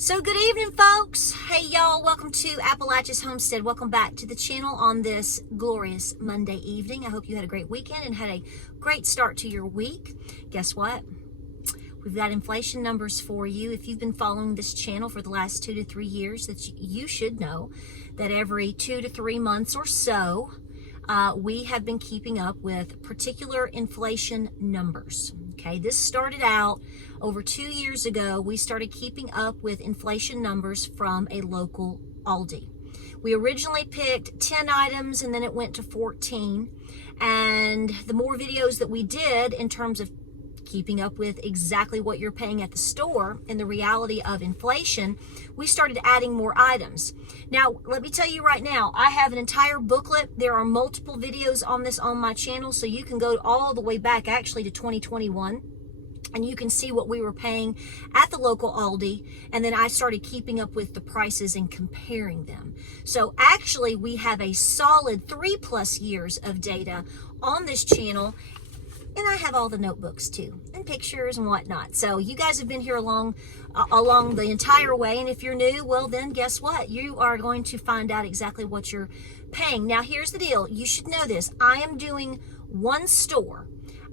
So good evening, folks. Hey, y'all. Welcome to Appalachia's Homestead. Welcome back to the channel on this glorious Monday evening. I hope you had a great weekend and had a great start to your week. Guess what? We've got inflation numbers for you. If you've been following this channel for the last 2 to 3 years, that you should know that every 2 to 3 months or so, we have been keeping up with particular inflation numbers. Okay, this started out over 2 years ago. We started keeping up with inflation numbers from a local ALDI. We originally picked 10 items and then it went to 14. And the more videos that we did in terms of keeping up with exactly what you're paying at the store and the reality of inflation, we started adding more items. Now, let me tell you right now, I have an entire booklet. There are multiple videos on this on my channel, so you can go all the way back actually to 2021. And you can see what we were paying at the local ALDI. And then I started keeping up with the prices and comparing them. So actually, we have a solid 3+ years of data on this channel. And I have all the notebooks too, and pictures and whatnot. So you guys have been here along the entire way. And if you're new, well then guess what? You are going to find out exactly what you're paying. Now here's the deal. You should know this. I am doing one store.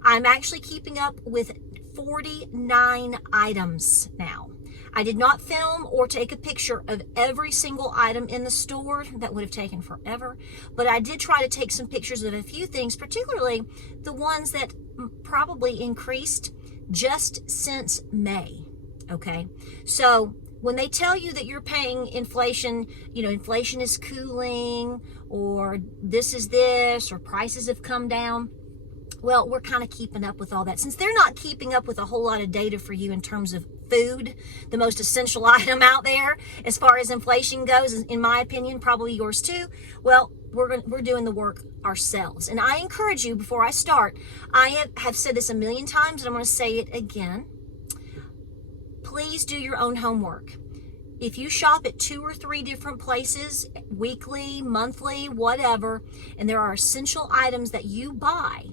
I'm actually keeping up with 49 items now. I did not film or take a picture of every single item in the store. That would have taken forever. But I did try to take some pictures of a few things, particularly the ones that probably increased just since May. Okay, so when they tell you that you're paying inflation, you know, inflation is cooling, or this is this, or prices have come down. Well, we're kind of keeping up with all that. Since they're not keeping up with a whole lot of data for you in terms of food, the most essential item out there as far as inflation goes, in my opinion, probably yours too. Well, we're doing the work ourselves. And I encourage you, before I start, I have said this a million times, and I'm going to say it again. Please do your own homework. If you shop at 2 or 3 different places, weekly, monthly, whatever, and there are essential items that you buy,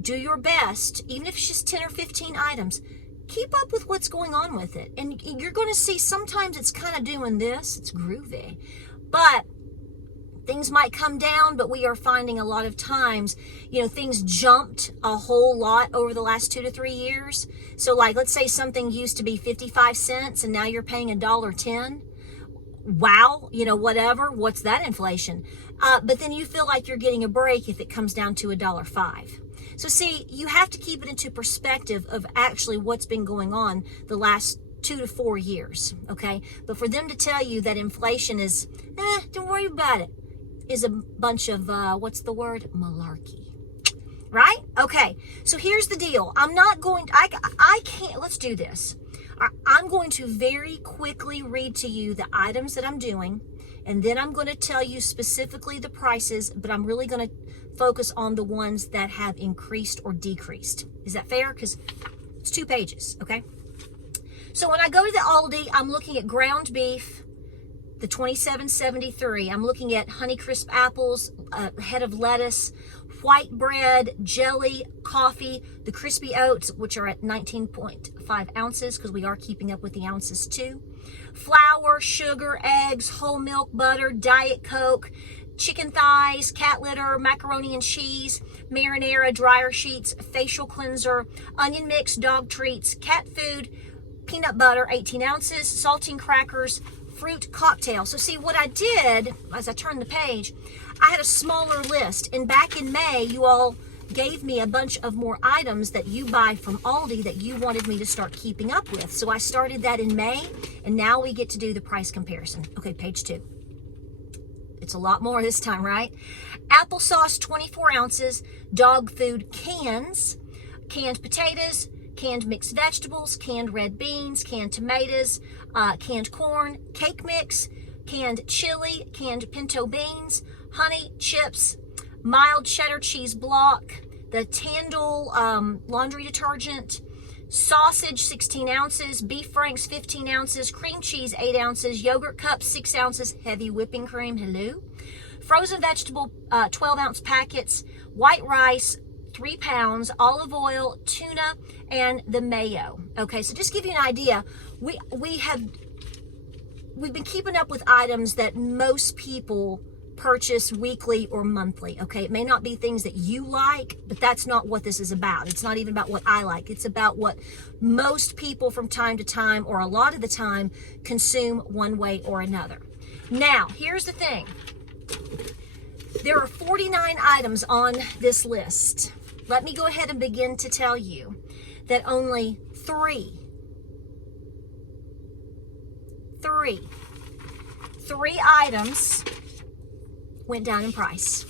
do your best, even if it's just 10 or 15 items, keep up with what's going on with it. And you're going to see sometimes it's kind of doing this, it's groovy, but things might come down. But we are finding a lot of times, you know, things jumped a whole lot over the last 2 to 3 years. So like, let's say something used to be 55 cents and now you're paying $1.10. Wow, you know, whatever, what's that inflation? But then you feel like you're getting a break if it comes down to $1.05. So see, you have to keep it into perspective of actually what's been going on the last 2 to 4 years, okay? But for them to tell you that inflation is, don't worry about it, is a bunch of, what's the word? Malarkey, right? Okay, so here's the deal. I'm not going, I can't, let's do this. I'm going to very quickly read to you the items that I'm doing, and then I'm going to tell you specifically the prices, but I'm really going to focus on the ones that have increased or decreased. Is that fair? Because it's 2 pages, okay? So when I go to the ALDI, I'm looking at ground beef, the $27.73. I'm looking at Honeycrisp apples, a head of lettuce, white bread, jelly, coffee, the crispy oats, which are at 19.5 ounces, because we are keeping up with the ounces too. Flour, sugar, eggs, whole milk, butter, Diet Coke, chicken thighs, cat litter, macaroni and cheese, marinara, dryer sheets, facial cleanser, onion mix, dog treats, cat food, peanut butter, 18 ounces, saltine crackers, fruit cocktail. So see what I did, as I turned the page, I had a smaller list. And back in May, you all gave me a bunch of more items that you buy from ALDI that you wanted me to start keeping up with. So I started that in May, and now we get to do the price comparison. Okay, page 2. It's a lot more this time, right? Applesauce, 24 ounces, dog food cans, canned potatoes, canned mixed vegetables, canned red beans, canned tomatoes, canned corn, cake mix, canned chili, canned pinto beans, honey, chips, mild cheddar cheese block, the Tandle laundry detergent, sausage 16 ounces, beef franks 15 ounces, cream cheese 8 ounces, yogurt cups 6 ounces, heavy whipping cream, hello, frozen vegetable 12-ounce packets, white rice 3 pounds, olive oil, tuna, and the mayo. Okay, so just give you an idea, we have we've been keeping up with items that most people purchase weekly or monthly. Okay, it may not be things that you like, but that's not what this is about. It's not even about what I like. It's about what most people from time to time, or a lot of the time, consume one way or another. Now, here's the thing. There are 49 items on this list. Let me go ahead and begin to tell you that only three items went down in price.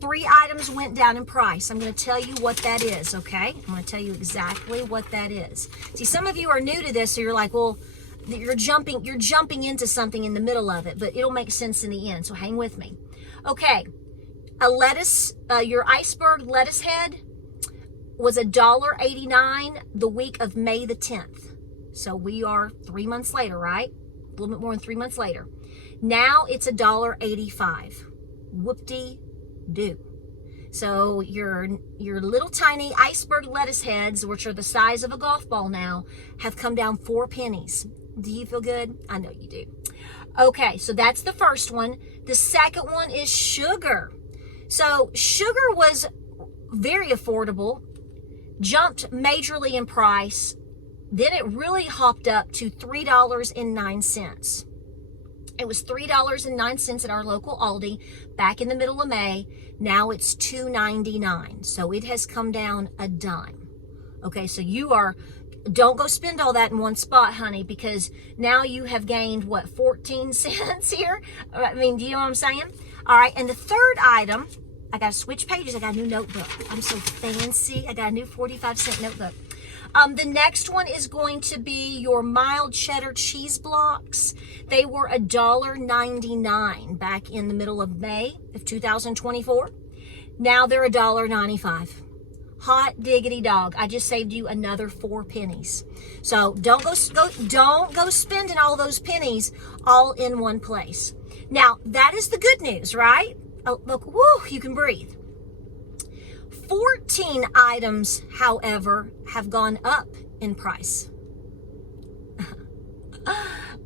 3 items went down in price. I'm going to tell you what that is, okay? I'm going to tell you exactly what that is. See, some of you are new to this, so you're like, well, you're jumping into something in the middle of it, but it'll make sense in the end, so hang with me. Okay, a lettuce, your iceberg lettuce head was $1.89 the week of May the 10th. So we are 3 months later, right? A little bit more than 3 months later. Now it's $1.85. Whoop-de-doo. So your little tiny iceberg lettuce heads, which are the size of a golf ball now, have come down 4 pennies. Do you feel good? I know you do. Okay, so that's the first one. The second one is sugar. So sugar was very affordable, jumped majorly in price. Then it really hopped up to $3.09. It was $3.09 at our local ALDI back in the middle of May. Now it's $2.99. So it has come down a dime. Okay, so don't go spend all that in one spot, honey, because now you have gained, what, 14 cents here? I mean, do you know what I'm saying? All right, and the third item, I got to switch pages. I got a new notebook. I'm so fancy. I got a new 45-cent notebook. The next one is going to be your mild cheddar cheese blocks. They were $1.99 back in the middle of May of 2024. Now they're $1.95. Hot diggity dog. I just saved you another 4 pennies. So don't go spending all those pennies all in one place. Now, that is the good news, right? Oh, look, whoo, you can breathe. 14 items, however, have gone up in price.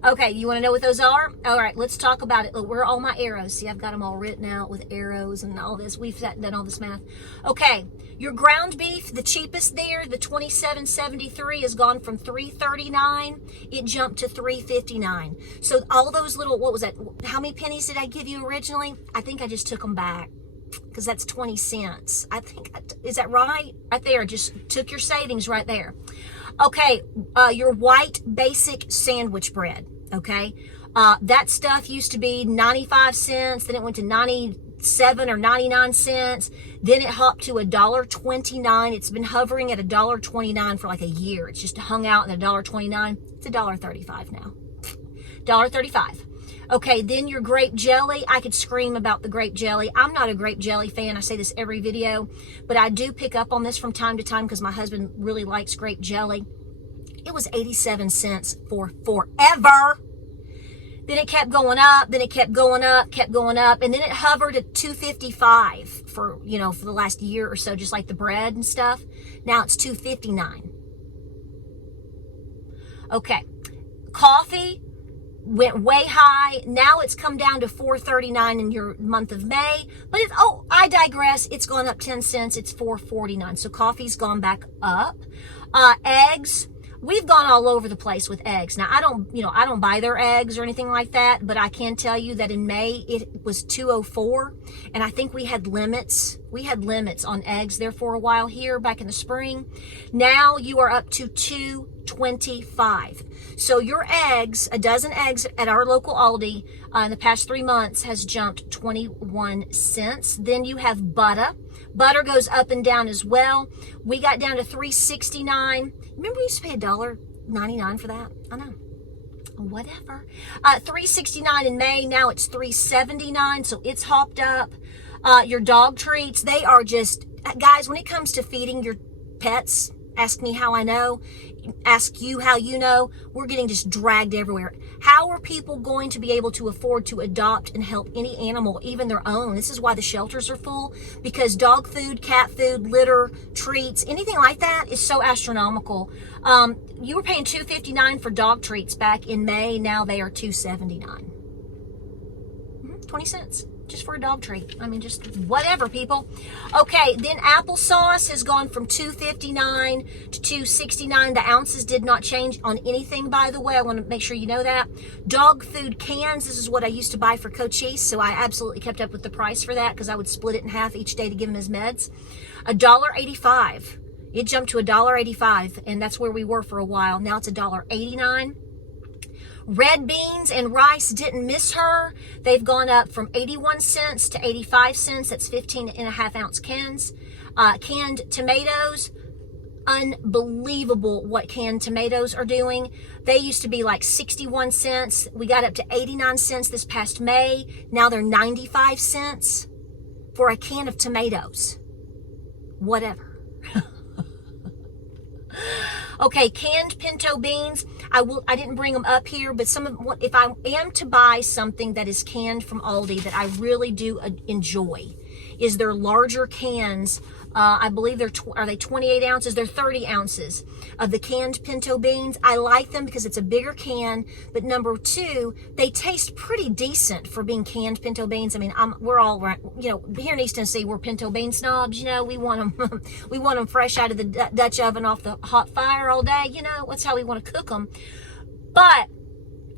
Okay, you want to know what those are? All right, let's talk about it. Look, where are all my arrows? See, I've got them all written out with arrows and all this. We've done all this math. Okay, your ground beef, the cheapest there, the $27.73 has gone from $3.39. It jumped to $3.59. So all those little, what was that? How many pennies did I give you originally? I think I just took them back, because that's 20 cents. I think, is that right? Right there, just took your savings right there. Okay, your white basic sandwich bread, okay? That stuff used to be 95 cents, then it went to 97 or 99 cents, then it hopped to $1.29. It's been hovering at $1.29 for like a year. It's just hung out at $1.29. It's $1.35 now. $1.35. Okay, then your grape jelly. I could scream about the grape jelly. I'm not a grape jelly fan. I say this every video, but I do pick up on this from time to time because my husband really likes grape jelly. It was 87 cents for forever. Then it kept going up, then it kept going up, and then it hovered at $2.55 for the last year or so, just like the bread and stuff. Now it's $2.59. Okay, coffee went way high. Now it's come down to $4.39 in your month of May. But I digress. It's gone up 10 cents. It's $4.49. So coffee's gone back up. Eggs. We've gone all over the place with eggs. Now I don't buy their eggs or anything like that, but I can tell you that in May it was $2.04, and I think we had limits. We had limits on eggs there for a while here back in the spring. Now you are up to $2.25. So your eggs, a dozen eggs at our local ALDI in the past 3 months has jumped 21 cents. Then you have butter. Butter goes up and down as well. We got down to $3.69. Remember we used to pay $1.99 for that? I know. Whatever. $3.69 in May. Now it's $3.79. So it's hopped up. Your dog treats, they are just, guys, when it comes to feeding your pets, Ask me how I know. Ask you how you know. We're getting just dragged everywhere. How are people going to be able to afford to adopt and help any animal, even their own? This is why the shelters are full, because dog food, cat food, litter, treats, anything like that is so astronomical. You were paying $2.59 for dog treats back in May. Now they are $2.79. 20 cents. Just for a dog treat. I mean, just whatever, people. Okay, then applesauce has gone from $2.59 to $2.69. The ounces did not change on anything, by the way. I want to make sure you know that. Dog food cans, this is what I used to buy for Cochise, so I absolutely kept up with the price for that because I would split it in half each day to give him his meds. $1.85. It jumped to $1.85, and that's where we were for a while. Now it's $1.89. Red beans and rice didn't miss her. They've gone up from 81 cents to 85 cents. That's 15.5-ounce cans. Canned tomatoes, unbelievable what canned tomatoes are doing. They used to be like 61 cents. We got up to 89 cents this past May. Now they're 95 cents for a can of tomatoes. Whatever. Okay, canned pinto beans. I didn't bring them up here, but if I am to buy something that is canned from Aldi that I really do enjoy, is their larger cans. I believe are they 28 ounces? They're 30 ounces of the canned pinto beans. I like them because it's a bigger can, but number two, they taste pretty decent for being canned pinto beans. I mean, we're all, here in East Tennessee, we're pinto bean snobs. We want them, we want them fresh out of the Dutch oven off the hot fire all day. That's how we want to cook them. But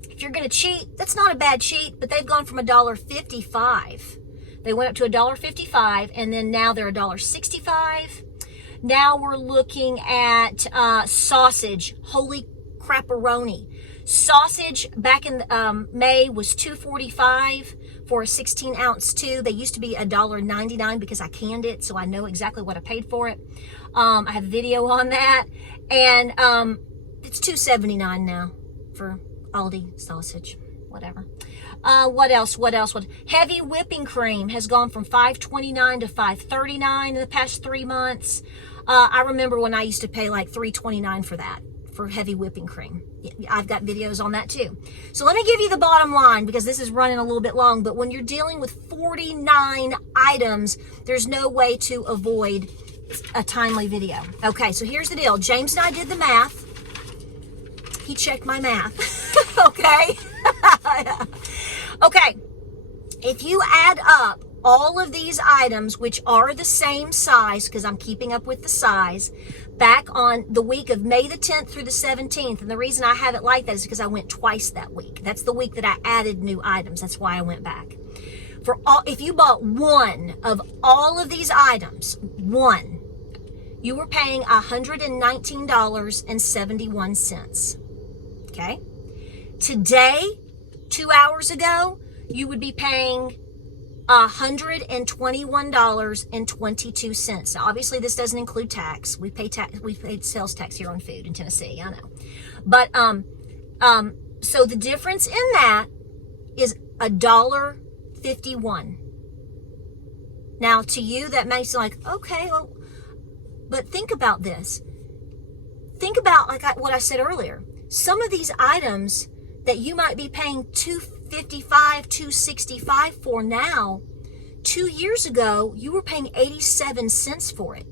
if you're going to cheat, that's not a bad cheat, but they've gone from $1.55. They went up to $1.55, and then now they're $1.65. Now we're looking at sausage. Holy crapperoni. Sausage back in May was $2.45 for a 16-ounce tube. They used to be $1.99 because I canned it, so I know exactly what I paid for it. I have a video on that. And it's $2.79 now for Aldi sausage. Whatever. What else? Heavy whipping cream has gone from $5.29 to $5.39 in the past 3 months. I remember when I used to pay like $3.29 for that, for heavy whipping cream. I've got videos on that too. So let me give you the bottom line, because this is running a little bit long, but when you're dealing with 49 items, there's no way to avoid a timely video. Okay, so here's the deal. James and I did the math. He checked my math. Okay. Okay, if you add up all of these items, which are the same size, because I'm keeping up with the size, back on the week of May the 10th through the 17th, and the reason I have it like that is because I went twice that week. That's the week that I added new items. That's why I went back. If you bought one of all of these items, you were paying $119.71. Okay? Today, 2 hours ago, you would be paying $121.22. Now, obviously, this doesn't include tax. We pay sales tax here on food in Tennessee. I know, but so the difference in that is $1.51. Now, to you, that may seem like, okay, well, but think about this. Think about what I said earlier. Some of these items that you might be paying $2.55, $2.65 for now, 2 years ago, you were paying 87 cents for it.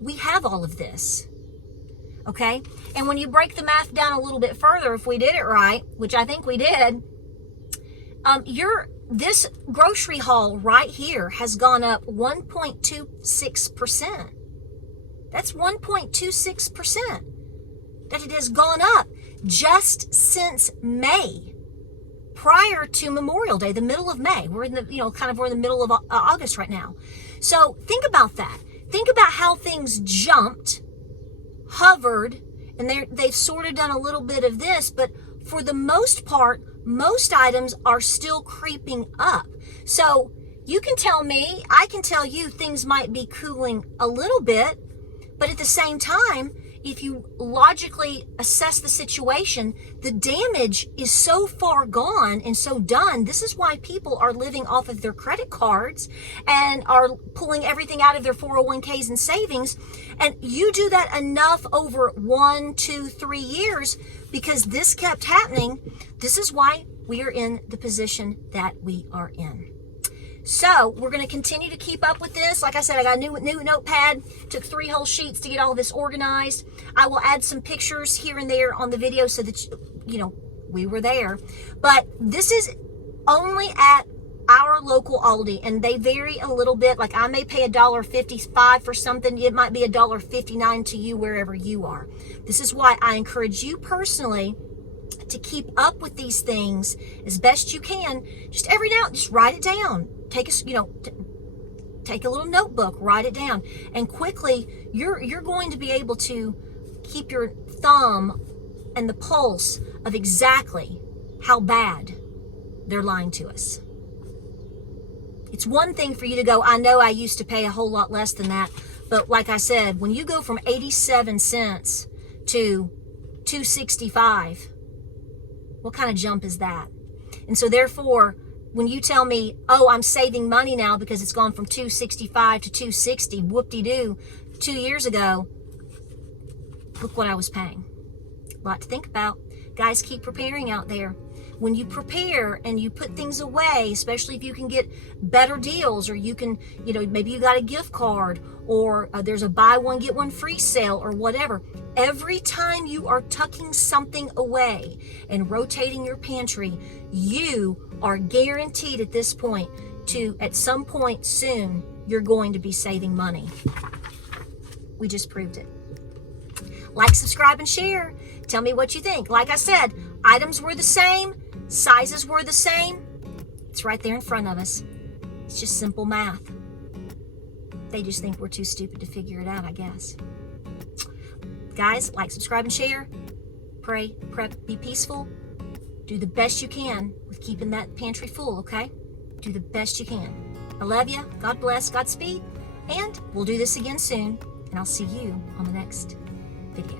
We have all of this, okay? And when you break the math down a little bit further, if we did it right, which I think we did, this grocery haul right here has gone up 1.26%. That's 1.26% that it has gone up just since May, prior to Memorial Day, the middle of May. We're in the, we're in the middle of August right now. So think about that. Think about how things jumped, hovered, and they've sort of done a little bit of this, but for the most part, most items are still creeping up. So you can tell me, I can tell you things might be cooling a little bit, but at the same time, if you logically assess the situation, the damage is so far gone and so done. This is why people are living off of their credit cards and are pulling everything out of their 401ks and savings. And you do that enough over 1, 2, 3 years because this kept happening. This is why we are in the position that we are in. So we're going to continue to keep up with this. Like I said, I got a new notepad. Took 3 whole sheets to get all this organized. I will add some pictures here and there on the video so that, you know, we were there. But this is only at our local Aldi, and they vary a little bit. Like I may pay $1.55 for something. It might be $1.59 to you wherever you are. This is why I encourage you personally to keep up with these things as best you can. Just every now, just write it down. Take a little notebook, write it down, and quickly you're going to be able to keep your thumb and the pulse of exactly how bad they're lying to us. It's one thing for you to go, I know I used to pay a whole lot less than that, but like I said, when you go from 87 cents to $2.65, what kind of jump is that? And so therefore, when you tell me, oh, I'm saving money now because it's gone from $2.65 to $2.60, whoop-de-doo, 2 years ago, look what I was paying. A lot to think about. Guys, keep preparing out there. When you prepare and you put things away, especially if you can get better deals, or you can, you know, maybe you got a gift card, or there's a buy one, get one free sale, or whatever. Every time you are tucking something away and rotating your pantry, you are guaranteed at this point to, at some point soon, you're going to be saving money. We just proved it. Like, subscribe, and share. Tell me what you think. Like I said, items were the same, sizes were the same. It's right there in front of us. It's just simple math. They just think we're too stupid to figure it out, I guess. Guys, like, subscribe, and share. Pray, prep, be peaceful. Do the best you can with keeping that pantry full, okay? Do the best you can. I love you. God bless. Godspeed. And we'll do this again soon. And I'll see you on the next video.